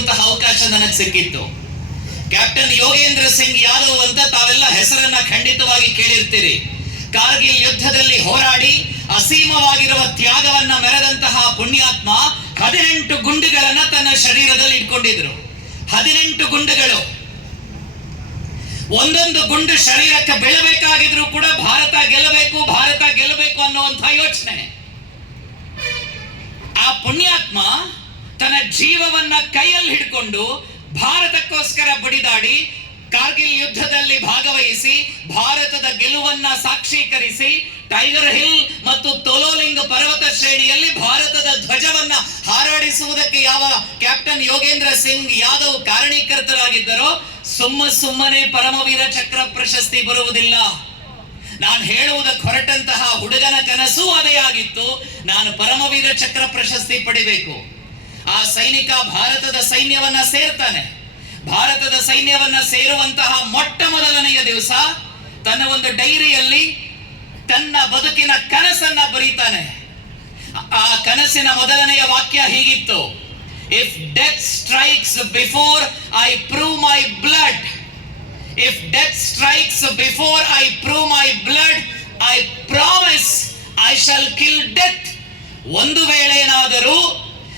ಹೇಳುವಂತಹ ಅವಕಾಶ ನನಗೆ ಸಿಕ್ಕಿತ್ತು. ಕ್ಯಾಪ್ಟನ್ ಯೋಗೇಂದ್ರ ಸಿಂಗ್ ಯಾದವ್ ಅಂತ ತಾವೆಲ್ಲ ಹೆಸರನ್ನ ಖಂಡಿತವಾಗಿ ಕೇಳಿರ್ತೀರಿ. ಕಾರ್ಗಿಲ್ ಯುದ್ಧದಲ್ಲಿ ಹೋರಾಡಿ ಅಸೀಮವಾಗಿರುವ ತ್ಯಾಗವನ್ನ ಮೆರೆದಂತಹ ಪುಣ್ಯಾತ್ಮ ಹದಿನೆಂಟು ಗುಂಡುಗಳನ್ನ ತನ್ನ ಶರೀರದಲ್ಲಿ ಇಟ್ಕೊಂಡಿದ್ರು. ಹದಿನೆಂಟು ಗುಂಡುಗಳು. ಒಂದೊಂದು ಗುಂಡು ಶರೀರಕ್ಕೆ ಬೀಳಬೇಕಾಗಿದ್ರು ಕೂಡ ಭಾರತ ಗೆಲ್ಲಬೇಕು ಭಾರತ ಗೆಲ್ಲಬೇಕು ಅನ್ನುವಂತಹ ಯೋಚನೆ. ಆ ಪುಣ್ಯಾತ್ಮ ತನ್ನ ಜೀವವನ್ನ ಕೈಯಲ್ಲಿ ಹಿಡ್ಕೊಂಡು ಭಾರತಕ್ಕೋಸ್ಕರ ಬಡಿದಾಡಿ ಕಾರ್ಗಿಲ್ ಯುದ್ಧದಲ್ಲಿ ಭಾಗವಹಿಸಿ, ಭಾರತದ ಗೆಲುವನ್ನ ಸಾಕ್ಷೀಕರಿಸಿ, ಟೈಗರ್ ಹಿಲ್ ಮತ್ತು ತೊಲೋಲಿಂಗ್ ಪರ್ವತ ಶ್ರೇಣಿಯಲ್ಲಿ ಭಾರತದ ಧ್ವಜವನ್ನ ಹಾರಾಡಿಸುವುದಕ್ಕೆ ಯಾವ ಕ್ಯಾಪ್ಟನ್ ಯೋಗೇಂದ್ರ ಸಿಂಗ್ ಯಾದವ್ ಕಾರಣೀಕರ್ತರಾಗಿದ್ದರೋ ಸುಮ್ಮ ಸುಮ್ಮನೆ ಪರಮವೀರ ಚಕ್ರ ಪ್ರಶಸ್ತಿ ಬರುವುದಿಲ್ಲ. ನಾನು ಹೇಳುವುದಕ್ಕೆ ಹೊರಟಂತಹ ಹುಡುಗನ ಕನಸು ಅದೇ ಆಗಿತ್ತು. ನಾನು ಪರಮವೀರ ಚಕ್ರ ಪ್ರಶಸ್ತಿ ಪಡಿಬೇಕು. ಆ ಸೈನಿಕ ಭಾರತದ ಸೈನ್ಯವನ್ನ ಸೇರ್ತಾನೆ. ಭಾರತದ ಸೈನ್ಯವನ್ನ ಸೇರುವಂತಹ ಮೊಟ್ಟ ಮೊದಲನೆಯ ದಿವಸ ತನ್ನ ಒಂದು ಡೈರಿಯಲ್ಲಿ ತನ್ನ ಬದುಕಿನ ಕನಸನ್ನ ಬರೀತಾನೆ. ಆ ಕನಸಿನ ಮೊದಲನೆಯ ವಾಕ್ಯ ಹೀಗಿತ್ತು. If death strikes before I prove my blood if death strikes before I prove my blood I promise I shall kill death ಒಂದು ವೇಳೆನಾದರೂ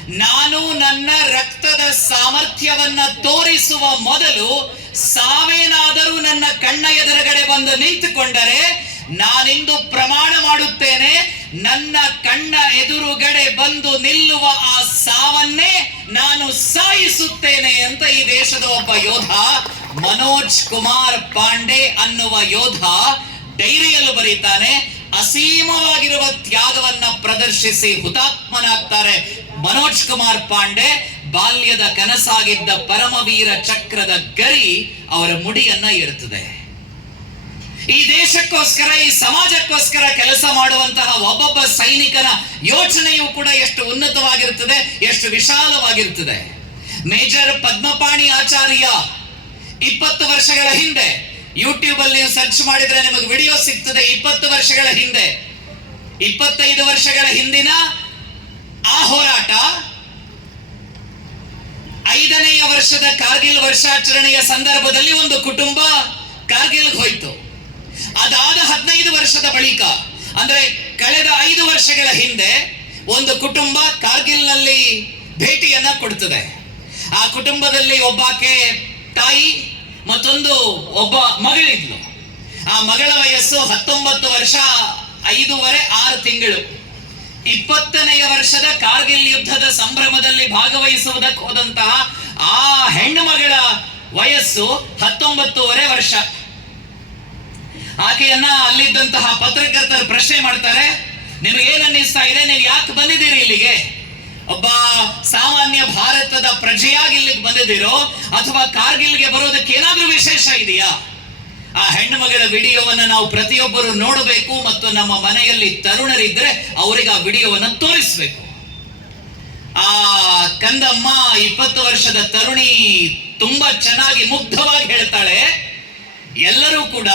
ನಾನು ನನ್ನ ರಕ್ತದ ಸಾಮರ್ಥ್ಯವನ್ನ ತೋರಿಸುವ ಮೊದಲು ಸಾವೇನಾದರೂ ನನ್ನ ಕಣ್ಣ ಎದುರುಗಡೆ ಬಂದು ನಿಂತುಕೊಂಡರೆ ನಾನಿಂದು ಪ್ರಮಾಣ ಮಾಡುತ್ತೇನೆ. ನನ್ನ ಕಣ್ಣ ಎದುರುಗಡೆ ಬಂದು ನಿಲ್ಲುವ ಆ ಸಾವನ್ನೇ ನಾನು ಸಾಯಿಸುತ್ತೇನೆ ಅಂತ ಈ ದೇಶದ ಒಬ್ಬ ಯೋಧ, ಮನೋಜ್ ಕುಮಾರ್ ಪಾಂಡೆ ಅನ್ನುವ ಯೋಧ ಡೈರಿಯಲ್ಲಿ ಬರೀತಾನೆ. ಅಸೀಮವಾಗಿರುವ ತ್ಯಾಗವನ್ನ ಪ್ರದರ್ಶಿಸಿ ಹುತಾತ್ಮನಾಗ್ತಾರೆ. ಮನೋಜ್ ಕುಮಾರ್ ಪಾಂಡೆ ಬಾಲ್ಯದ ಕನಸಾಗಿದ್ದ ಪರಮವೀರ ಚಕ್ರದ ಗರಿ ಅವರ ಮುಡಿಯನ್ನ ಇರುತ್ತದೆ ಈ ದೇಶಕ್ಕೋಸ್ಕರ, ಈ ಸಮಾಜಕ್ಕೋಸ್ಕರ ಕೆಲಸ ಮಾಡುವಂತಹ ಒಬ್ಬೊಬ್ಬ ಸೈನಿಕನ ಯೋಚನೆಯು ಕೂಡ ಎಷ್ಟು ಉನ್ನತವಾಗಿರುತ್ತದೆ, ಎಷ್ಟು ವಿಶಾಲವಾಗಿರುತ್ತದೆ. ಮೇಜರ್ ಪದ್ಮಪಾಣಿ ಆಚಾರ್ಯ ಇಪ್ಪತ್ತು ವರ್ಷಗಳ ಹಿಂದೆ ಯೂಟ್ಯೂಬ್ ಅಲ್ಲಿ ನೀವು ಸರ್ಚ್ ಮಾಡಿದ್ರೆ ನಿಮಗೆ ವಿಡಿಯೋ ಸಿಗ್ತದೆ ಇಪ್ಪತ್ತು ವರ್ಷಗಳ ಹಿಂದೆ. ಇಪ್ಪತ್ತೈದು ವರ್ಷಗಳ ಹಿಂದಿನ ಆ ಹೋರಾಟ ಐದನೆಯ ವರ್ಷದ ಕಾರ್ಗಿಲ್ ವರ್ಷಾಚರಣೆಯ ಸಂದರ್ಭದಲ್ಲಿ ಒಂದು ಕುಟುಂಬ ಕಾರ್ಗಿಲ್ಗೆ ಹೋಯ್ತು. ಅದಾದ ಹದಿನೈದು ವರ್ಷದ ಬಳಿಕ, ಅಂದ್ರೆ ಕಳೆದ ಐದು ವರ್ಷಗಳ ಹಿಂದೆ ಒಂದು ಕುಟುಂಬ ಕಾರ್ಗಿಲ್ನಲ್ಲಿ ಭೇಟಿಯನ್ನ ಕೊಡ್ತದೆ. ಆ ಕುಟುಂಬದಲ್ಲಿ ಒಬ್ಬಾಕೆ ತಾಯಿ, ಮತ್ತೊಂದು ಒಬ್ಬ ಮಗಳಿದ್ಲು. ಆ ಮಗಳ ವಯಸ್ಸು ಹತ್ತೊಂಬತ್ತು ವರ್ಷ ಐದೂವರೆ ಆರು ತಿಂಗಳು. ಇಪ್ಪತ್ತನೆಯ ವರ್ಷದ ಕಾರ್ಗಿಲ್ ಯುದ್ಧದ ಸಂಭ್ರಮದಲ್ಲಿ ಭಾಗವಹಿಸುವುದಕ್ಕೆ ಹೋದಂತಹ ಆ ಹೆಣ್ಣು ಮಗಳ ವಯಸ್ಸು ಹತ್ತೊಂಬತ್ತೂವರೆ ವರ್ಷ. ಆಕೆಯನ್ನ ಅಲ್ಲಿದ್ದಂತಹ ಪತ್ರಕರ್ತರು ಪ್ರಶ್ನೆ ಮಾಡ್ತಾರೆ, ನಿಮಗೆ ಏನ್ ಅನ್ನಿಸ್ತಾ ಇದೆ? ನೀವು ಯಾಕೆ ಬಂದಿದ್ದೀರಿ ಇಲ್ಲಿಗೆ? ಒಬ್ಬ ಸಾಮಾನ್ಯ ಭಾರತದ ಪ್ರಜೆಯಾಗಿ ಇಲ್ಲಿಗೆ ಬಂದಿದ್ದೀರೋ? ಅಥವಾ ಕಾರ್ಗಿಲ್ಗೆ ಬರೋದಕ್ಕೆ ಏನಾದ್ರೂ ವಿಶೇಷ ಇದೆಯಾ? ಆ ಹೆಣ್ಣು ಮಗಳ ವಿಡಿಯೋವನ್ನು ನಾವು ಪ್ರತಿಯೊಬ್ಬರು ನೋಡಬೇಕು ಮತ್ತು ನಮ್ಮ ಮನೆಯಲ್ಲಿ ತರುಣರಿದ್ರೆ ಅವರಿಗೆ ಆ ವಿಡಿಯೋವನ್ನು ತೋರಿಸ್ಬೇಕು. ಆ ಕಂದಮ್ಮ ಇಪ್ಪತ್ತು ವರ್ಷದ ತರುಣಿ ತುಂಬಾ ಚೆನ್ನಾಗಿ ಮುಗ್ಧವಾಗಿ ಹೇಳ್ತಾಳೆ. ಎಲ್ಲರೂ ಕೂಡ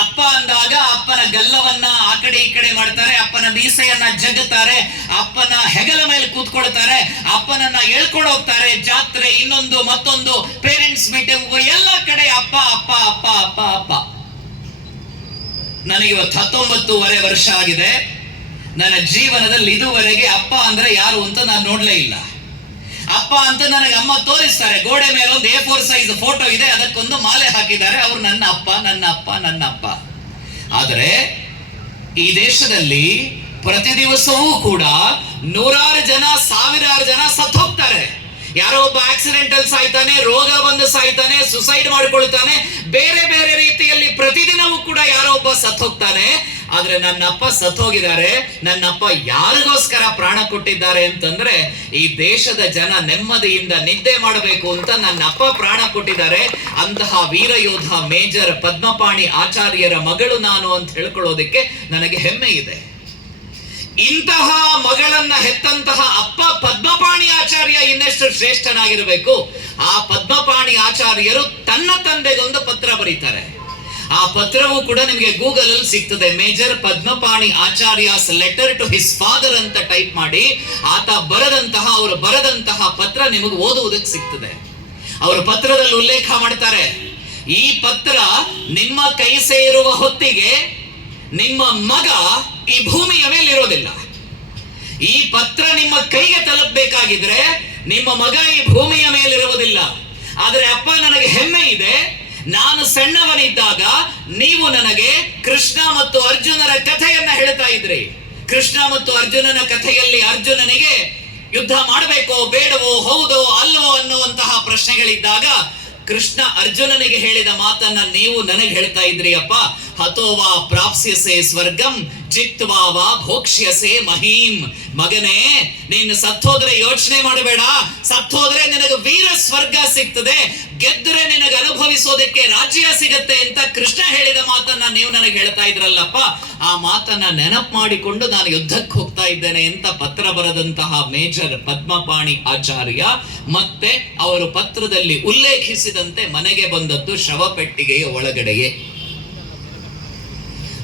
ಅಪ್ಪ ಅಂದಾಗ ಅಪ್ಪನ ಗಲ್ಲವನ್ನ ಕಡೆ ಈ ಕಡೆ ಮಾಡ್ತಾರೆ, ಅಪ್ಪನ ಮೀಸೆಯನ್ನ ಜಗ್ಗುತ್ತಾರೆ ಅಪ್ಪನ ಹೆಗಲ ಮೇಲೆ ಕೂತ್ಕೊಳ್ತಾರೆ, ಅಪ್ಪನನ್ನ ಎಳ್ಕೊಂಡು ಹೋಗ್ತಾರೆ, ಜಾತ್ರೆ ಇನ್ನೊಂದು, ಮತ್ತೊಂದು ಪೇರೆಂಟ್ಸ್ ಮೀಟಿಂಗ್ ಎಲ್ಲ ಕಡೆ ಅಪ್ಪ ಅಪ್ಪ ಅಪ್ಪ ಅಪ್ಪ ಅಪ್ಪ. ನನಗೆ ಇವತ್ತು ಹತ್ತೊಂಬತ್ತೂವರೆ ವರ್ಷ ಆಗಿದೆ. ನನ್ನ ಜೀವನದಲ್ಲಿ ಇದುವರೆಗೆ ಅಪ್ಪ ಅಂದ್ರೆ ಯಾರು ಅಂತ ನಾನು ನೋಡ್ಲೇ ಇಲ್ಲ. ಅಪ್ಪ ಅಂತ ನನಗೆ ಅಮ್ಮ ತೋರಿಸ್ತಾರೆ, ಗೋಡೆ ಮೇಲೆ ಒಂದು ಎ ಫೋರ್ ಸೈಜ್ ಫೋಟೋ ಇದೆ, ಅದಕ್ಕೊಂದು ಮಾಲೆ ಹಾಕಿದ್ದಾರೆ, ಅವ್ರು ನನ್ನ ಅಪ್ಪ ನನ್ನ ಅಪ್ಪ ನನ್ನ ಅಪ್ಪ. ಆದರೆ ಈ ದೇಶದಲ್ಲಿ ಪ್ರತಿ ದಿವಸವೂ ಕೂಡ ನೂರಾರು ಜನ, ಸಾವಿರಾರು ಜನ ಸತ್ತು ಹೋಗ್ತಾರೆ. ಯಾರೋ ಒಬ್ಬ ಆಕ್ಸಿಡೆಂಟ್ ಅಲ್ಲಿ ಸಾಯ್ತಾನೆ, ರೋಗ ಬಂದು ಸಾಯ್ತಾನೆ ಸುಸೈಡ್ ಮಾಡ್ಕೊಳ್ತಾನೆ, ಬೇರೆ ಬೇರೆ ರೀತಿಯಲ್ಲಿ ಪ್ರತಿದಿನವೂ ಕೂಡ ಯಾರೋ ಒಬ್ಬ ಸತ್ತು ಹೋಗ್ತಾನೆ. ಆದ್ರೆ ನನ್ನಪ್ಪ ಸತ್ತೋಗಿದ್ದಾರೆ, ನನ್ನಪ್ಪ ಯಾರಿಗೋಸ್ಕರ ಪ್ರಾಣ ಕೊಟ್ಟಿದ್ದಾರೆ ಅಂತಂದ್ರೆ ಈ ದೇಶದ ಜನ ನೆಮ್ಮದಿಯಿಂದ ನಿದ್ದೆ ಮಾಡಬೇಕು ಅಂತ ನನ್ನಪ್ಪ ಪ್ರಾಣ ಕೊಟ್ಟಿದ್ದಾರೆ. ಅಂತಹ ವೀರ ಯೋಧ ಮೇಜರ್ ಪದ್ಮಪಾಣಿ ಆಚಾರ್ಯರ ಮಗಳು ನಾನು ಅಂತ ಹೇಳ್ಕೊಳ್ಳೋದಕ್ಕೆ ನನಗೆ ಹೆಮ್ಮೆ ಇದೆ. ಇಂತಹ ಮಗಳನ್ನ ಹೆತ್ತಂತಹ ಅಪ್ಪ ಪದ್ಮಪಾಣಿ ಆಚಾರ್ಯ ಇನ್ನೆಷ್ಟು ಶ್ರೇಷ್ಠನಾಗಿರಬೇಕು. ಆ ಪದ್ಮಪಾಣಿ ಆಚಾರ್ಯರು ತನ್ನ ತಂದೆಗೊಂದು ಪತ್ರ ಬರೀತಾರೆ. ಆ ಪತ್ರವು ಕೂಡ ನಿಮಗೆ ಗೂಗಲ್ ಅಲ್ಲಿ ಸಿಗ್ತದೆ. Major Padmapani Acharya's letter to his father ಅಂತ ಟೈಪ್ ಮಾಡಿ, ಆತ ಬರದಂತಹ, ಅವರು ಬರದಂತಹ ಪತ್ರ ನಿಮಗೆ ಓದುವುದಕ್ಕೆ ಸಿಗ್ತದೆ. ಅವರು ಪತ್ರದಲ್ಲಿ ಉಲ್ಲೇಖ ಮಾಡ್ತಾರೆ. ಈ ಪತ್ರ ನಿಮ್ಮ ಕೈ ಸೇರುವ ಹೊತ್ತಿಗೆ ನಿಮ್ಮ ಮಗ ಈ ಭೂಮಿಯ ಮೇಲೆ ಇರೋದಿಲ್ಲ. ಈ ಪತ್ರ ನಿಮ್ಮ ಕೈಗೆ ತಲುಪಬೇಕಾಗಿದ್ರೆ ನಿಮ್ಮ ಮಗ ಈ ಭೂಮಿಯ ಮೇಲಿರುವುದಿಲ್ಲ ಆದರೆ ಅಪ್ಪ, ನನಗೆ ಹೆಮ್ಮೆ ಇದೆ. ನಾನು ಸಣ್ಣವನಿದ್ದಾಗ ನೀವು ನನಗೆ ಕೃಷ್ಣ ಮತ್ತು ಅರ್ಜುನರ ಕಥೆಯನ್ನ ಹೇಳ್ತಾ ಇದ್ರಿ. ಕೃಷ್ಣ ಮತ್ತು ಅರ್ಜುನನ ಕಥೆಯಲ್ಲಿ ಅರ್ಜುನನಿಗೆ ಯುದ್ಧ ಮಾಡಬೇಕೋ, ಬೇಡವೋ, ಹೌದೋ, ಅಲ್ಲವೋ ಅನ್ನುವಂತಹ ಪ್ರಶ್ನೆಗಳಿದ್ದಾಗ ಕೃಷ್ಣ ಅರ್ಜುನನಿಗೆ ಹೇಳಿದ ಮಾತನ್ನ ನೀವು ನನಗೆ ಹೇಳ್ತಾ ಇದ್ರಿ ಅಪ್ಪ. ಹತೋವಾ ಪ್ರಾಪ್ಸ್ಯಸೆ ಸ್ವರ್ಗಂ ಚಿತ್ವಾ ವಾ ಭೋಕ್ಷ್ಯಸೆ ಮಹೀಂ. ಮಗನೇ, ನೀನು ಸತ್ತೋದ್ರೆ ಯೋಚನೆ ಮಾಡಬೇಡ. ಸತ್ತೋದ್ರೆ ನಿನಗೆ ವೀರ ಸ್ವರ್ಗ ಸಿಗ್ತದೆ. ಗೆದ್ರೆ ನಿನಗೆ ಅನುಭವಿಸೋದಕ್ಕೆ ರಾಜ್ಯ ಸಿಗತ್ತೆ ಅಂತ ಕೃಷ್ಣ ಹೇಳಿದ ಮಾತನ್ನ ನೀವು ನನಗೆ ಹೇಳ್ತಾ ಇದ್ರಲ್ಲಪ್ಪ. ಆ ಮಾತನ್ನ ನೆನಪು ಮಾಡಿಕೊಂಡು ನಾನು ಯುದ್ಧಕ್ಕೆ ಹೋಗ್ತಾ ಇದ್ದೇನೆ ಅಂತ ಪತ್ರ ಬರೆದಂತಹ ಮೇಜರ್ ಪದ್ಮಪಾಣಿ ಆಚಾರ್ಯ, ಮತ್ತೆ ಅವರು ಪತ್ರದಲ್ಲಿ ಉಲ್ಲೇಖಿಸಿದಂತೆ ಮನೆಗೆ ಬಂದದ್ದು ಶವಪೆಟ್ಟಿಗೆಯ ಒಳಗಡೆಗೆ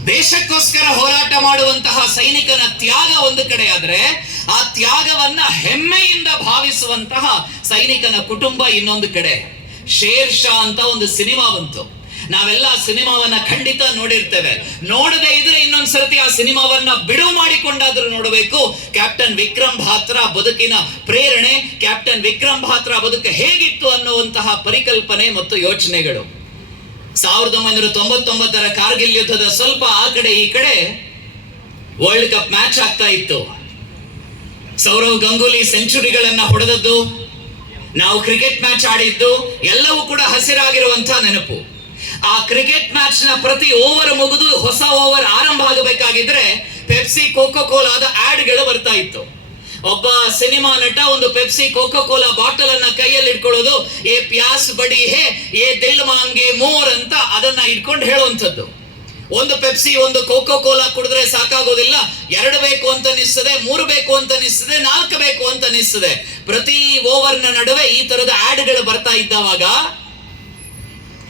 ದೇಶಕ್ಕೋಸ್ಕರ ಹೋರಾಟ ಮಾಡುವಂತಹ ಸೈನಿಕನ ತ್ಯಾಗ ಒಂದು ಕಡೆ ಆದ್ರೆ, ಆ ತ್ಯಾಗವನ್ನ ಹೆಮ್ಮೆಯಿಂದ ಭಾವಿಸುವಂತಹ ಸೈನಿಕನ ಕುಟುಂಬ ಇನ್ನೊಂದು ಕಡೆ. ಶೇರ್ ಶಾ ಅಂತ ಒಂದು ಸಿನಿಮಾ ಬಂತು. ನಾವೆಲ್ಲ ಸಿನಿಮಾವನ್ನ ಖಂಡಿತ ನೋಡಿರ್ತೇವೆ. ನೋಡದೆ ಇದ್ರೆ ಇನ್ನೊಂದ್ಸರ್ತಿ ಆ ಸಿನಿಮಾವನ್ನ ಬಿಡುವು ಮಾಡಿಕೊಂಡಾದ್ರೂ ನೋಡಬೇಕು. ಕ್ಯಾಪ್ಟನ್ ವಿಕ್ರಮ್ ಭಾತ್ರ ಬದುಕಿನ ಪ್ರೇರಣೆ, ಕ್ಯಾಪ್ಟನ್ ವಿಕ್ರಮ್ ಭಾತ್ರ ಬದುಕು ಹೇಗಿತ್ತು ಅನ್ನುವಂತಹ ಪರಿಕಲ್ಪನೆ ಮತ್ತು ಯೋಚನೆಗಳು. ಸಾವಿರದ ಒಂಬೈನೂರ ತೊಂಬತ್ತೊಂಬತ್ತರ ಕಾರ್ಗಿಲ್ ಯುದ್ಧದ ಸ್ವಲ್ಪ ಆ ಕಡೆ ಈ ಕಡೆ ವರ್ಲ್ಡ್ ಕಪ್ ಮ್ಯಾಚ್ ಆಗ್ತಾ ಇತ್ತು. ಸೌರವ್ ಗಂಗೂಲಿ ಸೆಂಚುರಿಗಳನ್ನ ಹೊಡೆದದ್ದು, ನಾವು ಕ್ರಿಕೆಟ್ ಮ್ಯಾಚ್ ಆಡಿದ್ದು, ಎಲ್ಲವೂ ಕೂಡ ಹಸಿರಾಗಿರುವಂತಹ ನೆನಪು. ಆ ಕ್ರಿಕೆಟ್ ಮ್ಯಾಚ್ನ ಪ್ರತಿ ಓವರ್ ಮುಗಿದು ಹೊಸ ಓವರ್ ಆರಂಭ ಆಗಬೇಕಾಗಿದ್ರೆ ಪೆಪ್ಸಿ ಕೋಕೋ ಕೋಲಾದ ಆಡ್ಗಳು ಬರ್ತಾ ಇತ್ತು. ಒಬ್ಬ ಸಿನಿಮಾ ನಟ ಒಂದು ಪೆಪ್ಸಿ ಕೋಕೋ ಕೋಲಾ ಬಾಟಲ್ ಅನ್ನ ಕೈಯಲ್ಲಿ ಇಟ್ಕೊಳ್ಳೋದು, ಏ ಪ್ಯಾಸ್ ಬಡಿ ಹೇ, ಏ ದಿಲ್ ಮಾಂಗೆ ಮೋರ್ ಅಂತ ಅದನ್ನ ಇಟ್ಕೊಂಡು ಹೇಳುವಂಥದ್ದು. ಒಂದು ಪೆಪ್ಸಿ, ಒಂದು ಕೋಕೋ ಕೋಲಾ ಕುಡಿದ್ರೆ ಸಾಕಾಗೋದಿಲ್ಲ. ಎರಡು ಬೇಕು ಅಂತ ಅನಿಸ್ತದೆ ಮೂರು ಬೇಕು ಅಂತ ಅನಿಸ್ತದೆ ನಾಲ್ಕು ಬೇಕು ಅಂತ ಅನಿಸ್ತದೆ ಪ್ರತಿ ಓವರ್ನ ನಡುವೆ ಈ ತರದ ಆಡ್ಗಳು ಬರ್ತಾ ಇದ್ದಾವಾಗ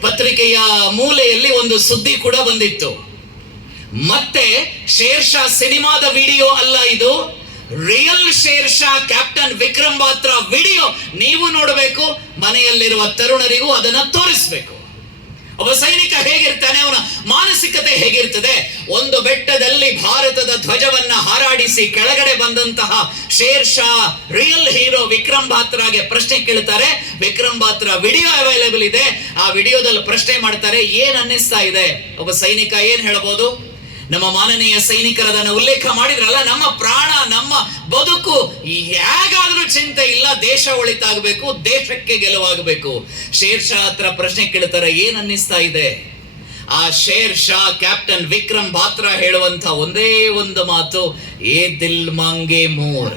ಪತ್ರಿಕೆಯ ಮೂಲೆಯಲ್ಲಿ ಒಂದು ಸುದ್ದಿ ಕೂಡ ಬಂದಿತ್ತು. ಮತ್ತೆ ಶೇರ್ಷಾ ಸಿನಿಮಾದ ವಿಡಿಯೋ ಅಲ್ಲ ಇದು. Real Sher Shah captain Vikram Batra video ನೀವು ನೋಡಬೇಕು, ಮನೆಯಲ್ಲಿರುವ ತರುಣರಿಗೂ ಅದನ್ನ ತೋರಿಸಬೇಕು. ಒಬ್ಬ ಸೈನಿಕ ಹೇಗಿರ್ತಾನೆ, ಅವನ ಮಾನಸಿಕತೆ ಹೇಗಿರ್ತದೆ? ಒಂದು ಬೆಟ್ಟದಲ್ಲಿ ಭಾರತದ ಧ್ವಜವನ್ನ ಹಾರಾಡಿಸಿ ಕೆಳಗಡೆ ಬಂದಂತಹ ಶೇರ್ ಶಾ ರಿಯಲ್ ಹೀರೋ ವಿಕ್ರಮ್ ಬಾತ್ರಾಗೆ ಪ್ರಶ್ನೆ ಕೇಳ್ತಾರೆ. ವಿಕ್ರಮ್ ಬಾತ್ರ ವಿಡಿಯೋ ಅವೈಲೇಬಲ್ ಇದೆ. ಆ ವಿಡಿಯೋದಲ್ಲಿ ಪ್ರಶ್ನೆ ಮಾಡ್ತಾರೆ, ಏನ್ ಅನ್ನಿಸ್ತಾ ಇದೆ? ಒಬ್ಬ ಸೈನಿಕ ಏನ್ ಹೇಳ್ಬೋದು? ನಮ್ಮ ಮಾನನೀಯ ಸೈನಿಕರದನ್ನು ಉಲ್ಲೇಖ ಮಾಡಿದ್ರಲ್ಲ, ನಮ್ಮ ಪ್ರಾಣ, ನಮ್ಮ ಬದುಕು ಹೇಗಾದ್ರೂ ಚಿಂತೆ ಇಲ್ಲ, ದೇಶ ಒಳಿತಾಗಬೇಕು, ದೇಶಕ್ಕೆ ಗೆಲುವಾಗಬೇಕು. ಶೇರ್ ಶಾ ಹತ್ರ ಪ್ರಶ್ನೆ ಕೇಳ್ತಾರೆ ಏನ್ ಅನ್ನಿಸ್ತಾ ಇದೆ? ಆ ಶೇರ್ ಶಾ ಕ್ಯಾಪ್ಟನ್ ವಿಕ್ರಮ್ ಬಾತ್ರ ಹೇಳುವಂತ ಒಂದೇ ಒಂದು ಮಾತು, ಏ ದಿಲ್ ಮಾಂಗೆ ಮೋರ್.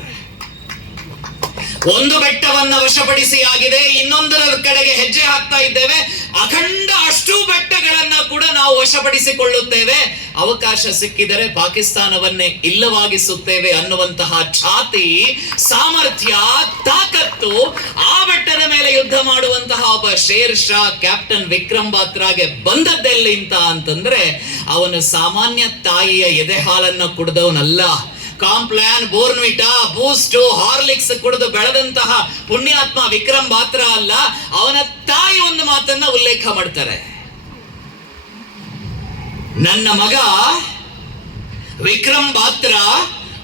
ಒಂದು ಬೆಟ್ಟವನ್ನ ವಶಪಡಿಸಿ ಆಗಿದೆ. ಇನ್ನೊಂದರ ಕಡೆಗೆ ಹೆಜ್ಜೆ ಹಾಕ್ತಾ ಇದ್ದೇವೆ. ಅಖಂಡ ಅಷ್ಟು ಬೆಟ್ಟಗಳನ್ನ ಕೂಡ ನಾವು ವಶಪಡಿಸಿಕೊಳ್ಳುತ್ತೇವೆ. ಅವಕಾಶ ಸಿಕ್ಕಿದರೆ ಪಾಕಿಸ್ತಾನವನ್ನೇ ಇಲ್ಲವಾಗಿಸುತ್ತೇವೆ ಅನ್ನುವಂತಹ ಛಾತಿ, ಸಾಮರ್ಥ್ಯ, ತಾಕತ್ತು ಆ ಬೆಟ್ಟದ ಮೇಲೆ ಯುದ್ಧ ಮಾಡುವಂತಹ ಒಬ್ಬ ಶೇರ್ ಶಾ, ಕ್ಯಾಪ್ಟನ್ ವಿಕ್ರಮ್ ಬಾತ್ರಾಗೆ ಬಂದದ್ದೆಲ್ಲಿಂತ ಅಂತಂದ್ರೆ, ಅವನು ಸಾಮಾನ್ಯ ತಾಯಿಯ ಎದೆ ಹಾಲನ್ನ ಕುಡಿದವನಲ್ಲ. ಕಾಂಪ್ಲಾನ್ ಬೋರ್ನ್ವಿಟಾ ಬೂಸ್ಟ್, ಹಾರ್ಲಿಕ್ಸ್ ಕುಡಿದು ಬೆಳೆದಂತಹ ಪುಣ್ಯಾತ್ಮ ವಿಕ್ರಮ್ ಮಾತ್ರ ಅಲ್ಲ, ಅವನ ತಾಯಿ ಒಂದು ಮಾತನ್ನ ಉಲ್ಲೇಖ ಮಾಡ್ತಾರೆ. ನನ್ನ ಮಗ ವಿಕ್ರಮ್ ಬಾತ್ರ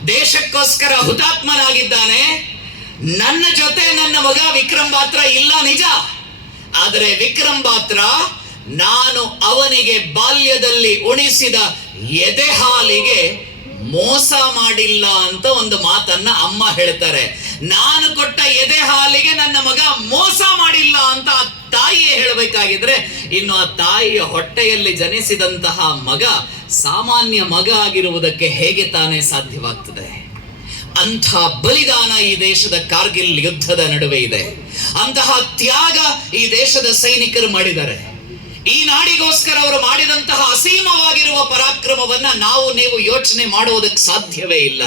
ದೇಶಕ್ಕೋಸ್ಕರ ಹುತಾತ್ಮನಾಗಿದ್ದಾನೆ. ನನ್ನ ಜೊತೆ ನನ್ನ ಮಗ ವಿಕ್ರಮ್ ಬಾತ್ರ ಇಲ್ಲ ನಿಜ. ಆದರೆ ವಿಕ್ರಮ್ ಬಾತ್ರ ನಾನು ಅವನಿಗೆ ಬಾಲ್ಯದಲ್ಲಿ ಉಣಿಸಿದ ಎದೆ ಹಾಲಿಗೆ ಮೋಸ ಮಾಡಿಲ್ಲ ಅಂತ ಒಂದು ಮಾತನ್ನ ಅಮ್ಮ ಹೇಳ್ತಾರೆ. ನಾನು ಕೊಟ್ಟ ಎದೆ ಹಾಲಿಗೆ ನನ್ನ ಮಗ ಮೋಸ ಮಾಡಿಲ್ಲ ಅಂತ ಆ ತಾಯಿಯೇ ಹೇಳಬೇಕಾಗಿದ್ರೆ, ಇನ್ನು ಆ ತಾಯಿಯ ಹೊಟ್ಟೆಯಲ್ಲಿ ಜನಿಸಿದಂತಹ ಮಗ ಸಾಮಾನ್ಯ ಮಗ ಆಗಿರುವುದಕ್ಕೆ ಹೇಗೆ ತಾನೇ ಸಾಧ್ಯವಾಗ್ತದೆ? ಅಂಥ ಬಲಿದಾನ ಈ ದೇಶದ ಕಾರ್ಗಿಲ್ ಯುದ್ಧದ ನಡುವೆ ಇದೆ. ಅಂತಹ ತ್ಯಾಗ ಈ ದೇಶದ ಸೈನಿಕರು ಮಾಡಿದ್ದಾರೆ. ಈ ನಾಡಿಗೋಸ್ಕರ ಅವರು ಮಾಡಿದಂತಹ ಅಸೀಮವಾಗಿರುವ ಪರಾಕ್ರಮವನ್ನ ನಾವು ನೀವು ಯೋಚನೆ ಮಾಡುವುದಕ್ಕೆ ಸಾಧ್ಯವೇ ಇಲ್ಲ.